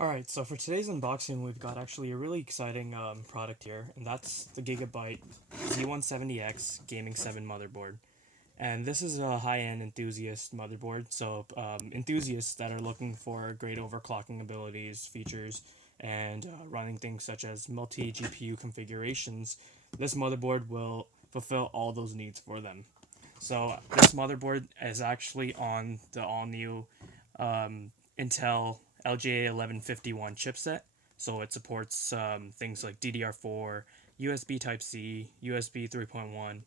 Alright, so for today's unboxing, we've got actually a really exciting product here, and that's the GIGABYTE Z170X Gaming 7 motherboard. And this is a high-end enthusiast motherboard, so enthusiasts that are looking for great overclocking abilities, features, and running things such as multi-GPU configurations, this motherboard will fulfill all those needs for them. So this motherboard is actually on the all-new Intel LGA-1151 chipset. So it supports things like DDR4, USB Type-C, USB 3.1,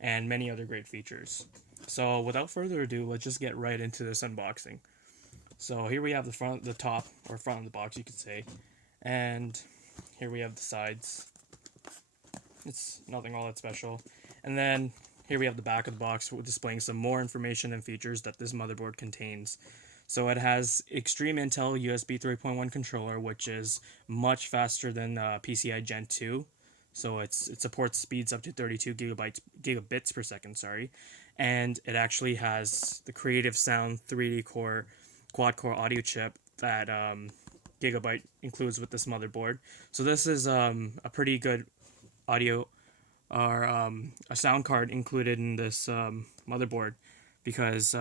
and many other great features. So without further ado, let's just get right into this unboxing. So here we have the top, or front of the box, you could say, and here we have the sides. It's nothing all that special. And then here we have the back of the box displaying some more information and features that this motherboard contains. So it has Extreme Intel USB 3.1 controller, which is much faster than PCI Gen 2. So it supports speeds up to 32 gigabits per second, sorry. And it actually has the Creative Sound 3D core quad-core audio chip that GIGABYTE includes with this motherboard. So this is a pretty good audio or a sound card included in this motherboard because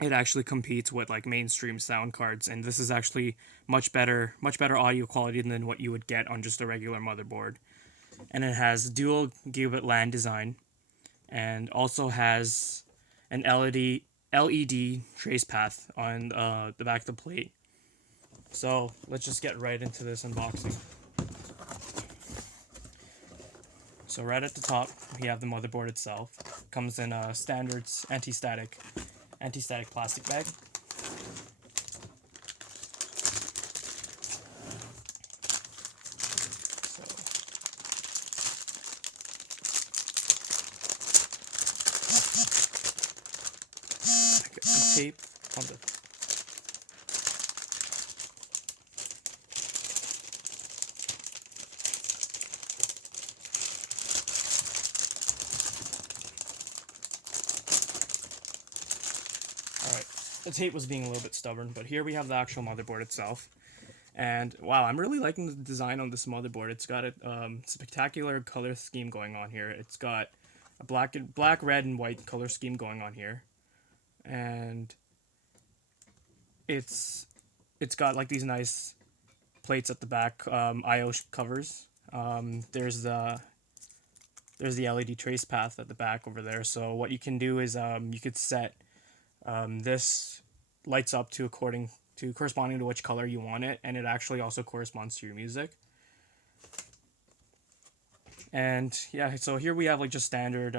it actually competes with like mainstream sound cards, and this is actually much better audio quality than what you would get on just a regular motherboard. And it has dual gigabit LAN design, and also has an LED trace path on the back of the plate. So let's just get right into this unboxing. So right at the top, we have the motherboard itself. Comes in a standard anti-static plastic bag. So, I got some tape on the Alright, the tape was being a little bit stubborn, but here we have the actual motherboard itself. And wow, I'm really liking the design on this motherboard. It's got a spectacular color scheme going on here. It's got a black, red, and white color scheme going on here, and it's got like these nice plates at the back, I/O covers. There's the LED trace path at the back over there. So what you can do is you could set this lights up to corresponding to which color you want it, and it actually also corresponds to your music. And yeah, so here we have like just standard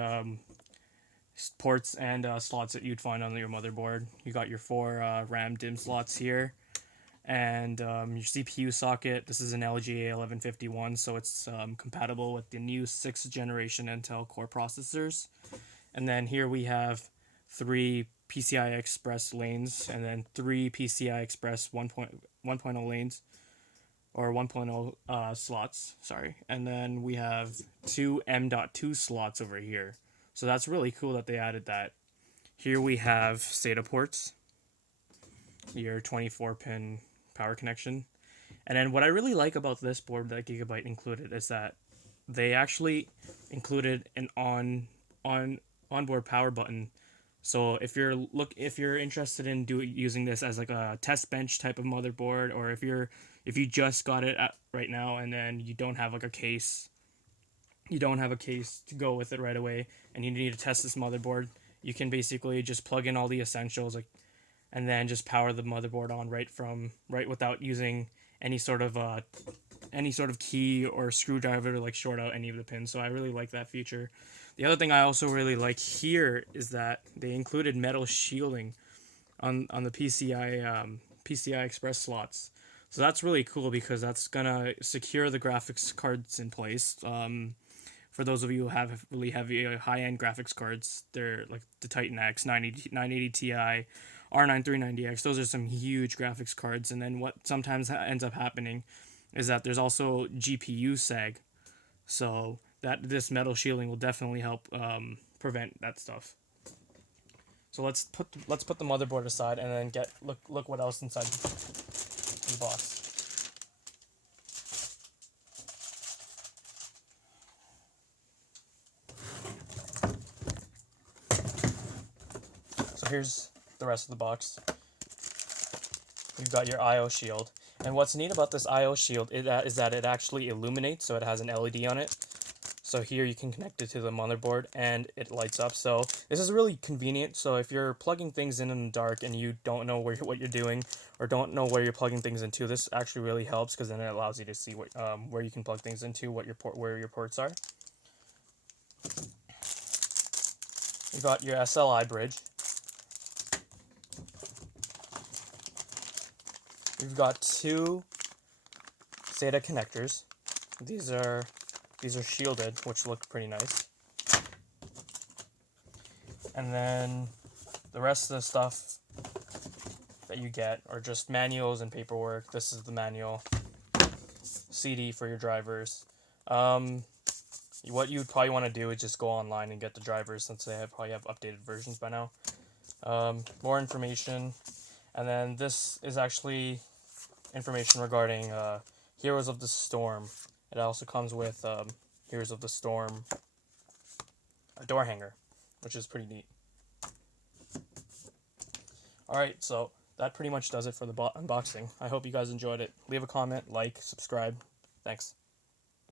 ports and slots that you'd find on your motherboard. You got your four RAM DIMM slots here, and your CPU socket. This is an LGA 1151, so it's compatible with the new 6th generation Intel Core processors. And then here we have 3 PCI Express lanes, and then 3 PCI Express 1.0 lanes, or 1.0 slots, sorry. And then we have 2 M.2 slots over here. So that's really cool that they added that. Here we have SATA ports, your 24-pin power connection. And then what I really like about this board that GIGABYTE included is that they actually included an onboard power button. So if you're interested in using this as like a test bench type of motherboard, or if you just got it right now and then you don't have like a case, to go with it right away, and you need to test this motherboard, you can basically just plug in all the essentials, like, and then just power the motherboard on right without using any sort of key or screwdriver to like short out any of the pins. So I really like that feature. The other thing I also really like here is that they included metal shielding on the PCI Express slots. So that's really cool because that's gonna secure the graphics cards in place. For those of you who have really heavy high-end graphics cards, they're like the Titan X, 980 Ti, R9 390X. Those are some huge graphics cards. And then what sometimes ends up happening is that there's also GPU sag. So that this metal shielding will definitely help prevent that stuff. So let's put the motherboard aside and then look what else inside the of the box. So here's the rest of the box. You've got your I/O shield. And what's neat about this I/O shield is that it actually illuminates, so it has an LED on it. So here you can connect it to the motherboard and it lights up. So this is really convenient. So if you're plugging things in the dark and you don't know what you're doing or don't know where you're plugging things into, this actually really helps because then it allows you to see what where you can plug things into, where your ports are. You've got your SLI bridge. You've got two SATA connectors. These are shielded, which look pretty nice. And then the rest of the stuff that you get are just manuals and paperwork. This is the manual. CD for your drivers. What you'd probably want to do is just go online and get the drivers since they probably have updated versions by now. More information. And then this is actually information regarding Heroes of the Storm. It also comes with Heroes of the Storm a door hanger, which is pretty neat. Alright, so that pretty much does it for the unboxing. I hope you guys enjoyed it. Leave a comment, like, subscribe. Thanks.